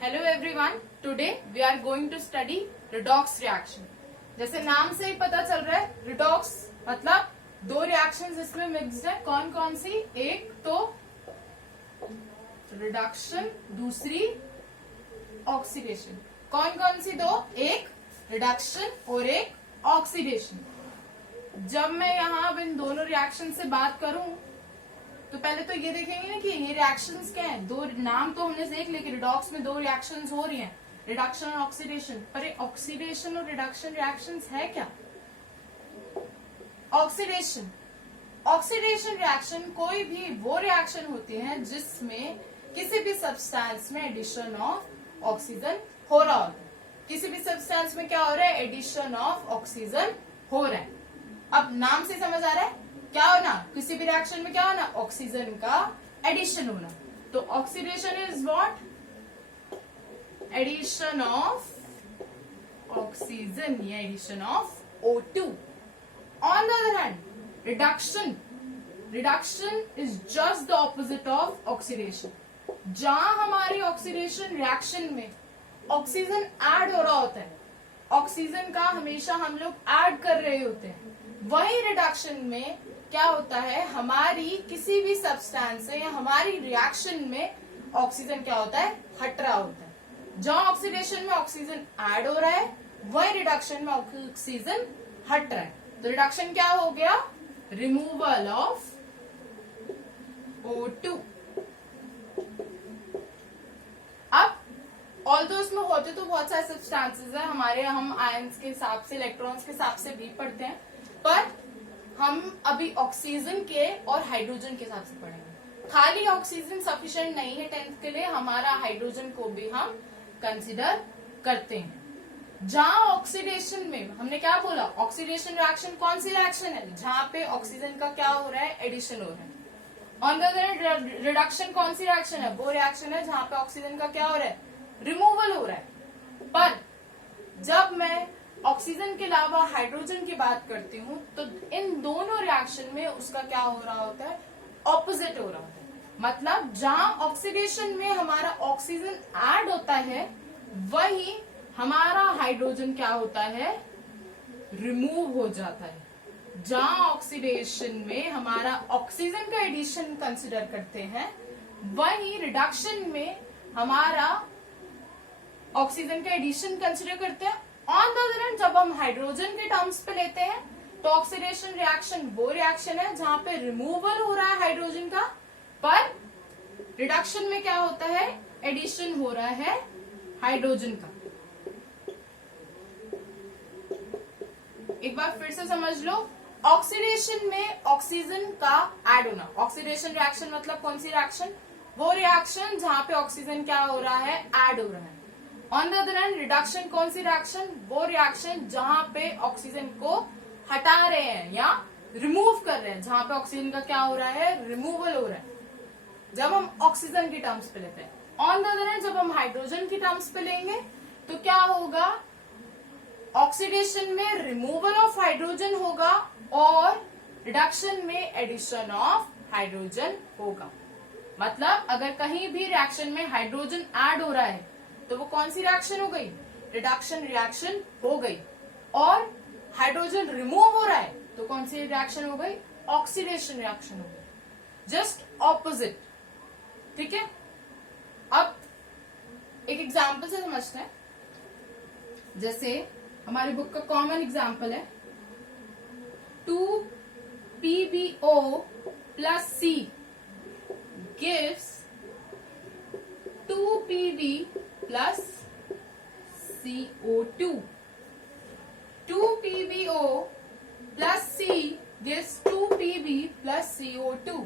Hello everyone, today we are going to study redox reaction. जैसे नाम से ही पता चल रहा है, रिडॉक्स मतलब दो रिएक्शंस इसमें मिक्स्ड है। कौन कौन सी? एक तो रिडक्शन, दूसरी ऑक्सीडेशन। कौन कौन सी दो? एक रिडक्शन और एक ऑक्सीडेशन। जब मैं यहाँ अब इन दोनों रिएक्शन से बात करूं तो पहले तो ये देखेंगे ना कि ये रिएक्शंस क्या हैं। दो नाम तो हमने देख लिया कि रिडॉक्स में दो रिएक्शंस हो रही हैं, रिडक्शन और ऑक्सीडेशन। पर ये ऑक्सीडेशन और रिडक्शन रिएक्शंस है क्या? ऑक्सीडेशन रिएक्शन कोई भी वो रिएक्शन होती है जिसमें किसी भी सब्सटेंस में एडिशन ऑफ ऑक्सीजन हो रहा होता है। किसी भी सब्सटेंस में क्या हो रहा है? एडिशन ऑफ ऑक्सीजन हो रहा है। अब नाम से समझ आ रहा है क्या होना? किसी भी रिएक्शन में क्या होना? ऑक्सीजन का एडिशन होना। तो oxidation is what? Addition of oxygen या addition of O2। On the other hand reduction is just the opposite of oxidation. जहां हमारी ऑक्सीडेशन रिएक्शन में ऑक्सीजन ऐड हो रहा होता है, ऑक्सीजन का हमेशा हम लोग ऐड कर रहे होते हैं, वही रिडक्शन में क्या होता है? हमारी किसी भी सब्सटेंस से या हमारी रिएक्शन में ऑक्सीजन क्या होता है? हट रहा होता है। जहां ऑक्सीडेशन में ऑक्सीजन ऐड हो रहा है, वही रिडक्शन में ऑक्सीजन हट रहा है। तो रिडक्शन क्या हो गया? Removal of O2। अब ऑल्दो उसमें होते तो बहुत सारे सब्सटेंसेस है हमारे, हम आयंस के हिसाब से, इलेक्ट्रॉन्स के हिसाब से भी पढ़ते हैं, पर हम अभी ऑक्सीजन के और हाइड्रोजन के हिसाब से पढ़ेंगे। खाली ऑक्सीजन सफिशिएंट नहीं है 10th के लिए, हमारा हाइड्रोजन को भी हम कंसिडर करते हैं। जहां ऑक्सीडेशन में हमने क्या बोला? ऑक्सीडेशन रिएक्शन कौन सी रिएक्शन है? जहां पे ऑक्सीजन का क्या हो रहा है? एडिशन हो रहा है। On the other hand reduction कौन सी रिएक्शन है? वो रिएक्शन है जहां पे ऑक्सीजन का क्या हो रहा है? रिमूवल हो रहा है। पर जब मैं ऑक्सीजन के अलावा हाइड्रोजन की बात करती हूँ तो इन दोनों रिएक्शन में उसका क्या हो रहा होता है? ऑपोजिट हो रहा होता है। मतलब जहां ऑक्सीडेशन में हमारा ऑक्सीजन ऐड होता है, वही हमारा हाइड्रोजन क्या होता है? रिमूव हो जाता है। जहां ऑक्सीडेशन में हमारा ऑक्सीजन का एडिशन कंसिडर करते हैं, वही रिडक्शन में हमारा ऑक्सीजन का एडिशन कंसिडर करते हैं। ऑन द अदर हैंड जब हम हाइड्रोजन के टर्म्स पे लेते हैं तो ऑक्सीडेशन रिएक्शन वो रिएक्शन है जहां पे रिमूवल हो रहा है हाइड्रोजन का, पर रिडक्शन में क्या होता है? एडिशन हो रहा है हाइड्रोजन का। एक बार फिर से समझ लो, ऑक्सीडेशन में ऑक्सीजन का ऐड होना। ऑक्सीडेशन रिएक्शन मतलब कौन सी रिएक्शन? वो रिएक्शन जहां पे ऑक्सीजन क्या हो रहा है? ऐड हो रहा है। On the other hand reduction कौन सी रिएक्शन? वो रिएक्शन जहां पे ऑक्सीजन को हटा रहे हैं या रिमूव कर रहे हैं, जहां पे ऑक्सीजन का क्या हो रहा है? रिमूवल हो रहा है, जब हम ऑक्सीजन की टर्म्स पे लेते हैं। ऑन द अदर हैंड जब हम हाइड्रोजन की टर्म्स पे लेंगे तो क्या होगा? ऑक्सीडेशन में रिमूवल ऑफ हाइड्रोजन होगा और रिडक्शन में एडिशन ऑफ हाइड्रोजन होगा। मतलब अगर कहीं भी रिएक्शन में हाइड्रोजन ऐड हो रहा है तो वो कौन सी रिएक्शन हो गई? रिडक्शन रिएक्शन हो गई। और हाइड्रोजन रिमूव हो रहा है तो कौन सी रिएक्शन हो गई? ऑक्सीडेशन रिएक्शन हो गई। Just opposite. ठीक है, अब एक एग्जाम्पल से समझते हैं। जैसे हमारी बुक का कॉमन एग्जाम्पल है 2PbO plus C gives 2Pb plus CO2। 2PbO plus C gives 2Pb plus CO2।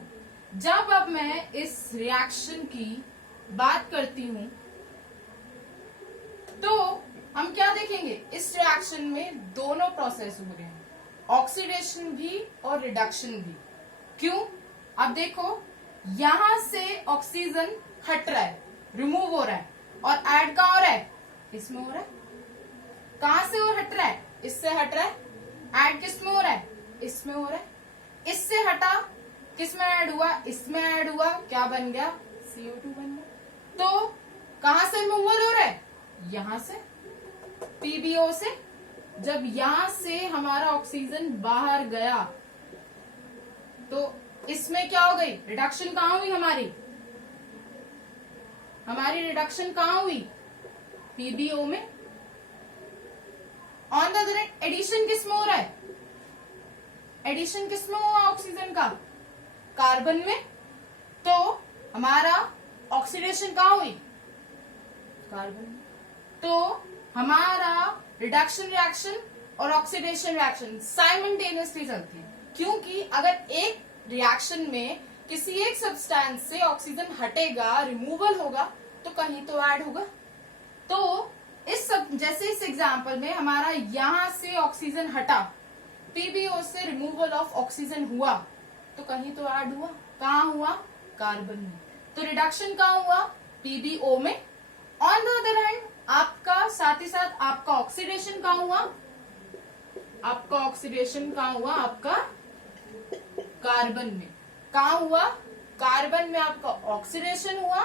जब अब मैं इस रिएक्शन की बात करती हूं तो हम क्या देखेंगे? इस रिएक्शन में दोनों प्रोसेस हो रहे हैं, ऑक्सीडेशन भी और रिडक्शन भी। क्यों? अब देखो, यहां से ऑक्सीजन हट रहा है, रिमूव हो रहा है, और ऐड कहां हो रहा है? इसमें हो रहा है। कहां से वो हट रहा है? इससे हट रहा है। ऐड किस में हो रहा है? इसमें हो रहा है। इससे हटा, किस में ऐड हुआ? इसमें ऐड हुआ, क्या बन गया? CO2 बन गया। तो कहां से रिमूवल हो रहा है? यहां से, पीबीओ से। जब यहां से हमारा ऑक्सीजन बाहर गया तो इसमें क्या हो गई? रिडक्शन कहां हुई हमारी? हमारी रिडक्शन कहां हुई? पीबीओ में। On the other hand addition किसमें हो रहा है? एडिशन किसमें हुआ ऑक्सीजन का? कार्बन में। तो हमारा ऑक्सीडेशन कहां हुई? कार्बन में। तो हमारा रिडक्शन रिएक्शन और ऑक्सीडेशन रिएक्शन साइमल्टेनियसली चलती है, क्योंकि अगर एक रिएक्शन में किसी एक सब्सटेंस से ऑक्सीजन हटेगा, रिमूवल होगा, तो कहीं तो ऐड होगा। तो जैसे इस एग्जांपल में हमारा यहां से ऑक्सीजन हटा, पीबीओ से रिमूवल ऑफ ऑक्सीजन हुआ, तो कहीं तो ऐड हुआ। कहां हुआ? कार्बन में। तो रिडक्शन कहां हुआ? पीबीओ में। ऑन द अदर हैंड आपका साथ ही साथ आपका ऑक्सीडेशन कहां हुआ? आपका ऑक्सीडेशन कहां हुआ? आपका कार्बन में। कहां हुआ? कार्बन में आपका ऑक्सीडेशन हुआ।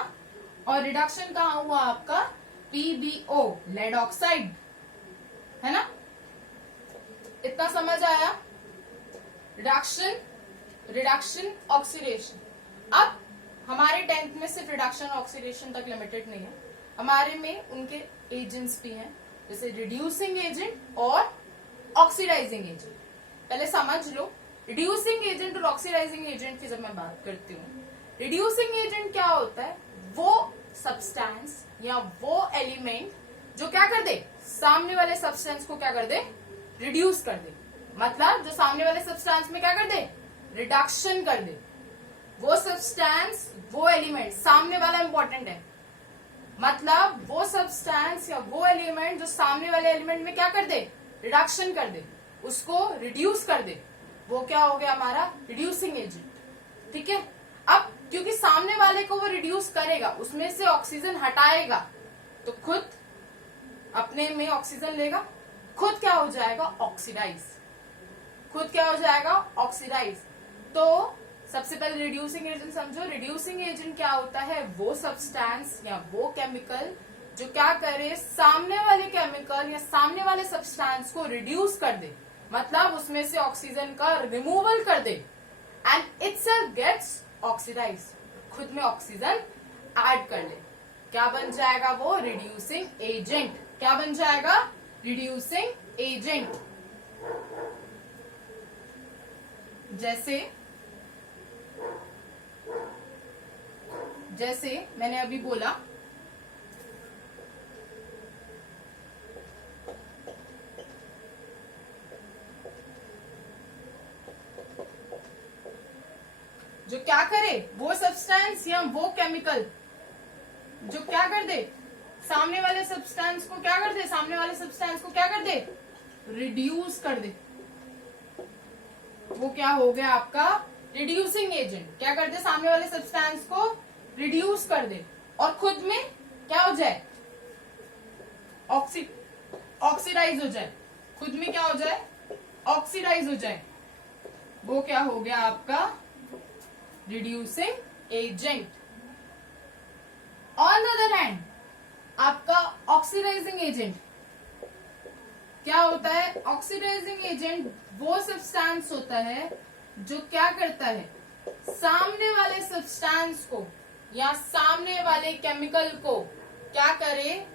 और रिडक्शन कहां हुआ? आपका पीबीओ, लेड ऑक्साइड, है ना? इतना समझ आया? Reduction oxidation. अब हमारे 10th में सिर्फ रिडक्शन ऑक्सीडेशन तक लिमिटेड नहीं है, हमारे में उनके एजेंट्स भी हैं, जैसे रिड्यूसिंग एजेंट और ऑक्सीडाइजिंग एजेंट। पहले समझ लो रिड्यूसिंग एजेंट और ऑक्सीडाइजिंग एजेंट की जब मैं बात करती हूँ, रिड्यूसिंग एजेंट क्या होता है? वो सब्सटेंस या वो एलिमेंट जो क्या कर दे? सामने वाले सब्सटेंस को क्या कर दे? रिड्यूस कर दे। मतलब जो सामने वाले सब्सटेंस में क्या कर दे? रिडक्शन कर दे। वो सब्सटेंस, वो एलिमेंट, सामने वाला इंपॉर्टेंट है, मतलब वो सब्सटेंस या वो एलिमेंट जो सामने वाले एलिमेंट में क्या कर दे? रिडक्शन कर दे, उसको रिड्यूस कर दे, वो क्या हो गया? हमारा रिड्यूसिंग एजेंट। ठीक है। अब क्योंकि सामने वाले को वो रिड्यूस करेगा, उसमें से ऑक्सीजन हटाएगा, तो खुद अपने में ऑक्सीजन लेगा, खुद क्या हो जाएगा? ऑक्सीडाइज। खुद क्या हो जाएगा? ऑक्सीडाइज। तो सबसे पहले रिड्यूसिंग एजेंट समझो। रिड्यूसिंग एजेंट क्या होता है? वो सब्सटेंस या वो केमिकल जो क्या करे? सामने वाले केमिकल या सामने वाले सब्सटेंस को रिड्यूस कर दे, मतलब उसमें से ऑक्सीजन का रिमूवल कर दे, एंड इटसेल्फ गेट्स ऑक्सीडाइज, खुद में ऑक्सीजन ऐड कर ले। क्या बन जाएगा वो? Reducing agent. क्या बन जाएगा? Reducing agent. जैसे मैंने अभी बोला, जो क्या करे? वो सब्सटेंस या वो केमिकल जो क्या कर दे? सामने वाले सब्सटेंस को क्या कर दे? सामने वाले सब्सटेंस को क्या कर दे? रिड्यूस कर दे। वो क्या हो गया? आपका रिड्यूसिंग एजेंट। क्या कर दे? सामने वाले सब्सटेंस को रिड्यूस कर दे और खुद में क्या हो जाए? ऑक्सीडाइज हो जाए। खुद में क्या हो जाए? ऑक्सीडाइज हो जाए। वो क्या हो गया? आपका reducing agent. On the other hand आपका ऑक्सीडाइजिंग एजेंट क्या होता है? ऑक्सीडाइजिंग एजेंट वो सब्सटेंस होता है जो क्या करता है? सामने वाले सब्सटेंस को या सामने वाले केमिकल को क्या करे?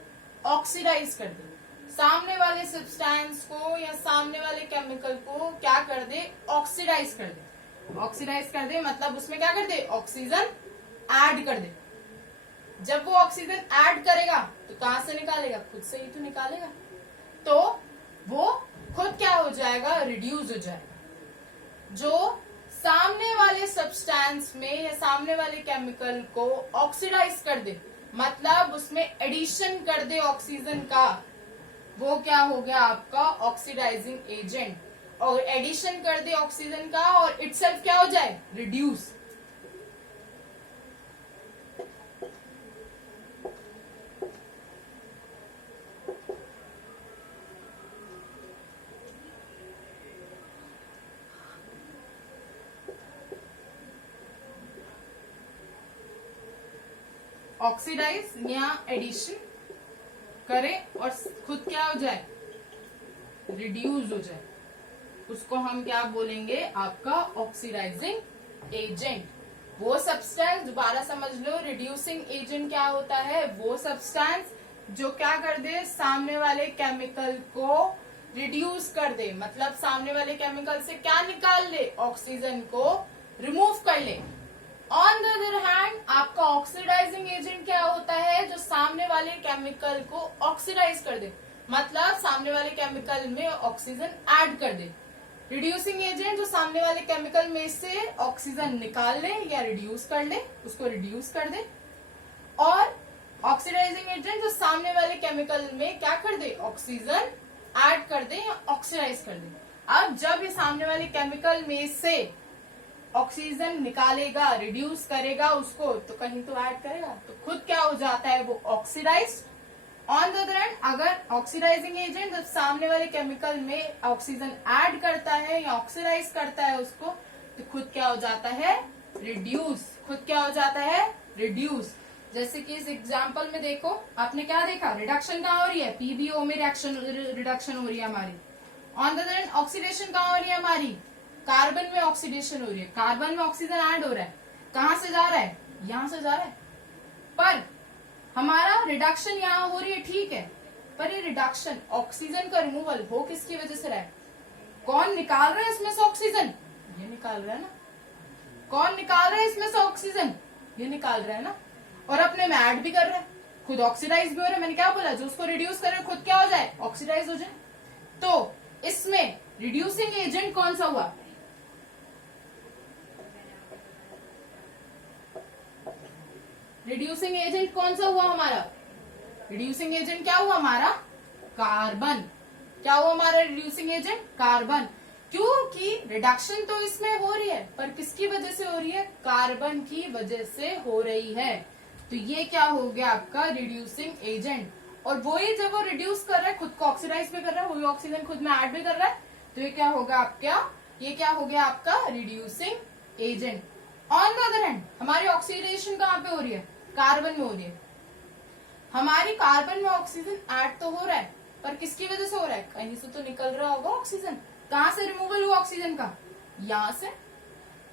ऑक्सीडाइज कर दे। सामने वाले सब्सटेंस को या सामने वाले केमिकल को क्या कर दे? ऑक्सीडाइज कर दे। ऑक्सीडाइज कर दे मतलब उसमें क्या कर दे? ऑक्सीजन ऐड कर दे। जब वो ऑक्सीजन ऐड करेगा तो कहां से निकालेगा? खुद से ही तो निकालेगा। तो वो खुद क्या हो जाएगा? रिड्यूस हो जाएगा। जो सामने वाले सब्सटेंस में या सामने वाले केमिकल को ऑक्सीडाइज कर दे, मतलब उसमें एडिशन कर दे ऑक्सीजन का, वो क्या हो गया? आपका ऑक्सीडाइजिंग एजेंट। और एडिशन कर दे ऑक्सीजन का और इटसेल्फ क्या हो जाए? रिड्यूस। ऑक्सीडाइज या एडिशन करे और खुद क्या हो जाए, रिड्यूस हो जाए, उसको हम क्या बोलेंगे, आपका ऑक्सीडाइजिंग एजेंट। वो सब्सटेंस, दोबारा समझ लो, रिड्यूसिंग एजेंट क्या होता है, वो सब्सटेंस जो क्या कर दे, सामने वाले केमिकल को रिड्यूस कर दे, मतलब सामने वाले केमिकल से क्या निकाल ले, ऑक्सीजन को रिमूव कर ले। ऑन द अदर हैंड आपका ऑक्सीडाइजिंग एजेंट क्या होता है, जो सामने वाले केमिकल को ऑक्सीडाइज कर दे, मतलब सामने वाले केमिकल में ऑक्सीजन ऐड कर दे। रिड्यूसिंग एजेंट जो सामने वाले केमिकल में से ऑक्सीजन निकाल ले या रिड्यूस कर ले, उसको रिड्यूस कर दे। और ऑक्सीडाइजिंग एजेंट जो सामने वाले केमिकल में क्या कर दे, ऑक्सीजन ऐड कर दे या ऑक्सीडाइज कर दे। अब जब ये सामने वाले केमिकल में से ऑक्सीजन निकालेगा, रिड्यूस करेगा उसको, तो कहीं तो ऐड करेगा, तो खुद क्या हो जाता है, वो oxidise. On the other hand अगर ऑक्सीडाइजिंग एजेंट जब सामने वाले केमिकल में ऑक्सीजन ऐड करता है या ऑक्सीडाइज करता है उसको, तो खुद क्या हो जाता है, रिड्यूस। खुद क्या हो जाता है, रिड्यूस। जैसे कि इस एग्जांपल में देखो, आपने क्या देखा, रिडक्शन कहाँ हो रही है, पीबीओ में रिडक्शन हो रही है हमारी। On the other hand oxidation कहाँ हो रही है हमारी, कार्बन में ऑक्सीडेशन हो रही है, कार्बन में ऑक्सीजन ऐड हो रहा है, कहाँ से जा रहा है, यहां से जा रहा है। पर हमारा रिडक्शन यहाँ हो रही है, ठीक है, पर ये रिडक्शन ऑक्सीजन का रिमूवल हो किसकी वजह से रहा है, कौन निकाल रहा है इसमें से ऑक्सीजन, ये निकाल रहा है ना। कौन निकाल रहा है इसमें से ऑक्सीजन, ये निकाल रहा है ना। और अपने में ऐड भी कर रहा है, खुद ऑक्सीडाइज भी हो रहा है। मैंने क्या बोला, जो उसको रिड्यूस करे खुद क्या हो जाए, ऑक्सीडाइज हो जाए। तो इसमें रिड्यूसिंग एजेंट कौन सा हुआ, रिड्यूसिंग एजेंट कौन सा हुआ हमारा, रिड्यूसिंग एजेंट क्या हुआ हमारा, कार्बन। क्या हुआ हमारा रिड्यूसिंग एजेंट, कार्बन। क्योंकि रिडक्शन तो इसमें हो रही है, पर किसकी वजह से हो रही है, कार्बन की वजह से हो रही है। तो ये क्या हो गया आपका रिड्यूसिंग एजेंट। और वही जब वो रिड्यूस कर रहा है, खुद को ऑक्सीडाइज भी कर रहा है, वही ऑक्सीजन खुद में ऐड भी कर रहा है, तो ये क्या होगा आपका, ये क्या हो गया आपका reducing agent. On the other hand हमारी ऑक्सीडेशन कहाँ पे हो रही है, कार्बन में हो रही है। हमारी कार्बन में ऑक्सीजन ऐड तो हो रहा है, पर किसकी वजह से हो रहा है, कहीं से तो निकल रहा होगा ऑक्सीजन। कहाँ से रिमूवल हुआ ऑक्सीजन का, यहां से।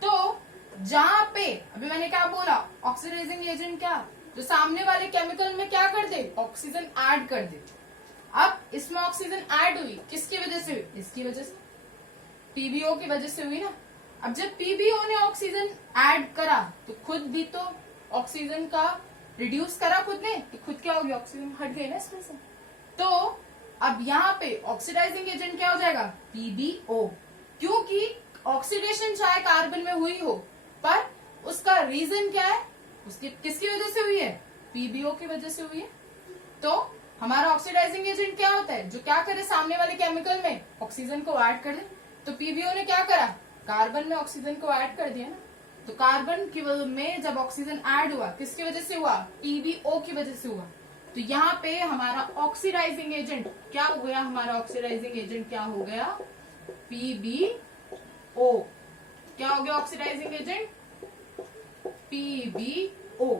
तो जहां पे अभी मैंने क्या बोला, ऑक्सीडाइजिंग एजेंट क्या, जो सामने वाले केमिकल में क्या कर दे, ऑक्सीजन ऐड कर दे। अब इसमें ऑक्सीजन ऐड हुई, किसकी वजह से हुई, इसकी वजह से, पीबीओ की वजह से हुई ना। अब जब पीबीओ ने ऑक्सीजन ऐड करा, तो खुद भी तो ऑक्सीजन का रिड्यूस करा खुद ने, तो खुद क्या हो गया, ऑक्सीजन हट गई ना इसमें से। तो अब यहाँ पे ऑक्सीडाइजिंग एजेंट क्या हो जाएगा, पीबीओ। क्योंकि ऑक्सीडेशन चाहे कार्बन में हुई हो, पर उसका रीजन क्या है, उसकी किसकी वजह से हुई है, पीबीओ की वजह से हुई है। तो हमारा ऑक्सीडाइजिंग एजेंट क्या होता है, जो क्या करे, सामने वाले केमिकल में ऑक्सीजन को ऐड कर दे। तो पीबीओ ने क्या करा, कार्बन में ऑक्सीजन को ऐड कर दिया ना। तो कार्बन की में जब ऑक्सीजन ऐड हुआ, किसकी वजह से हुआ, पीबीओ की वजह से हुआ। तो यहाँ पे हमारा ऑक्सीडाइजिंग एजेंट क्या हो गया, हमारा ऑक्सीडाइजिंग एजेंट क्या हो गया, पीबीओ। क्या हो गया ऑक्सीडाइजिंग एजेंट, पीबीओ।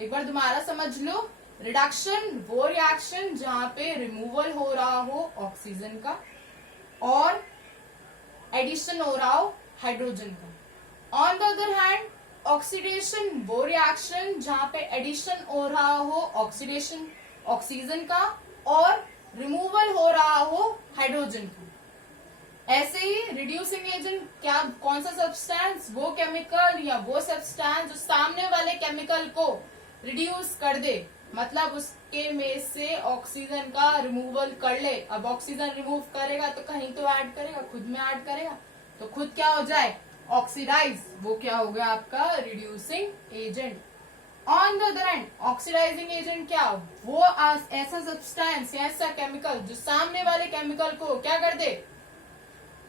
एक बार दोबारा समझ लो, रिडक्शन वो रिएक्शन जहां पे रिमूवल हो रहा हो ऑक्सीजन का और एडिशन हो रहा हो हाइड्रोजन का। On the other hand oxidation वो रिएक्शन जहां पे एडिशन हो रहा हो ऑक्सीडेशन ऑक्सीजन का और रिमूवल हो रहा हो हाइड्रोजन का। ऐसे ही रिड्यूसिंग एजेंट क्या, कौन सा सब्सटेंस, वो केमिकल या वो सब्सटेंस जो सामने वाले केमिकल को रिड्यूस कर दे, मतलब उसके में से ऑक्सीजन का रिमूवल कर ले। अब ऑक्सीजन रिमूव करेगा तो कहीं तो ऐड करेगा, खुद में ऐड करेगा, तो खुद क्या हो जाए, ऑक्सीडाइज। वो क्या हो गया आपका reducing agent. On the other hand oxidising agent क्या, वो ऐसा सब्सटेंस या ऐसा केमिकल जो सामने वाले केमिकल को क्या कर दे,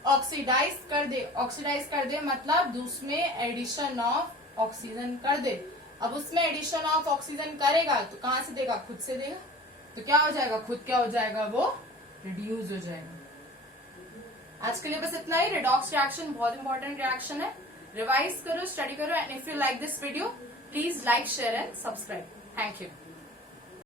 ऑक्सीडाइज कर दे। ऑक्सीडाइज कर दे मतलब उसमें एडिशन ऑफ ऑक्सीजन कर दे। अब उसमें एडिशन ऑफ ऑक्सीजन करेगा तो कहां से देगा, खुद से देगा। तो क्या हो जाएगा, खुद क्या हो जाएगा, वो रिड्यूस हो जाएगा। आज के लिए बस इतना ही। रेडॉक्स रिएक्शन बहुत इंपॉर्टेंट रिएक्शन है, रिवाइज करो, स्टडी करो, and if you like this video please like share and subscribe. Thank you.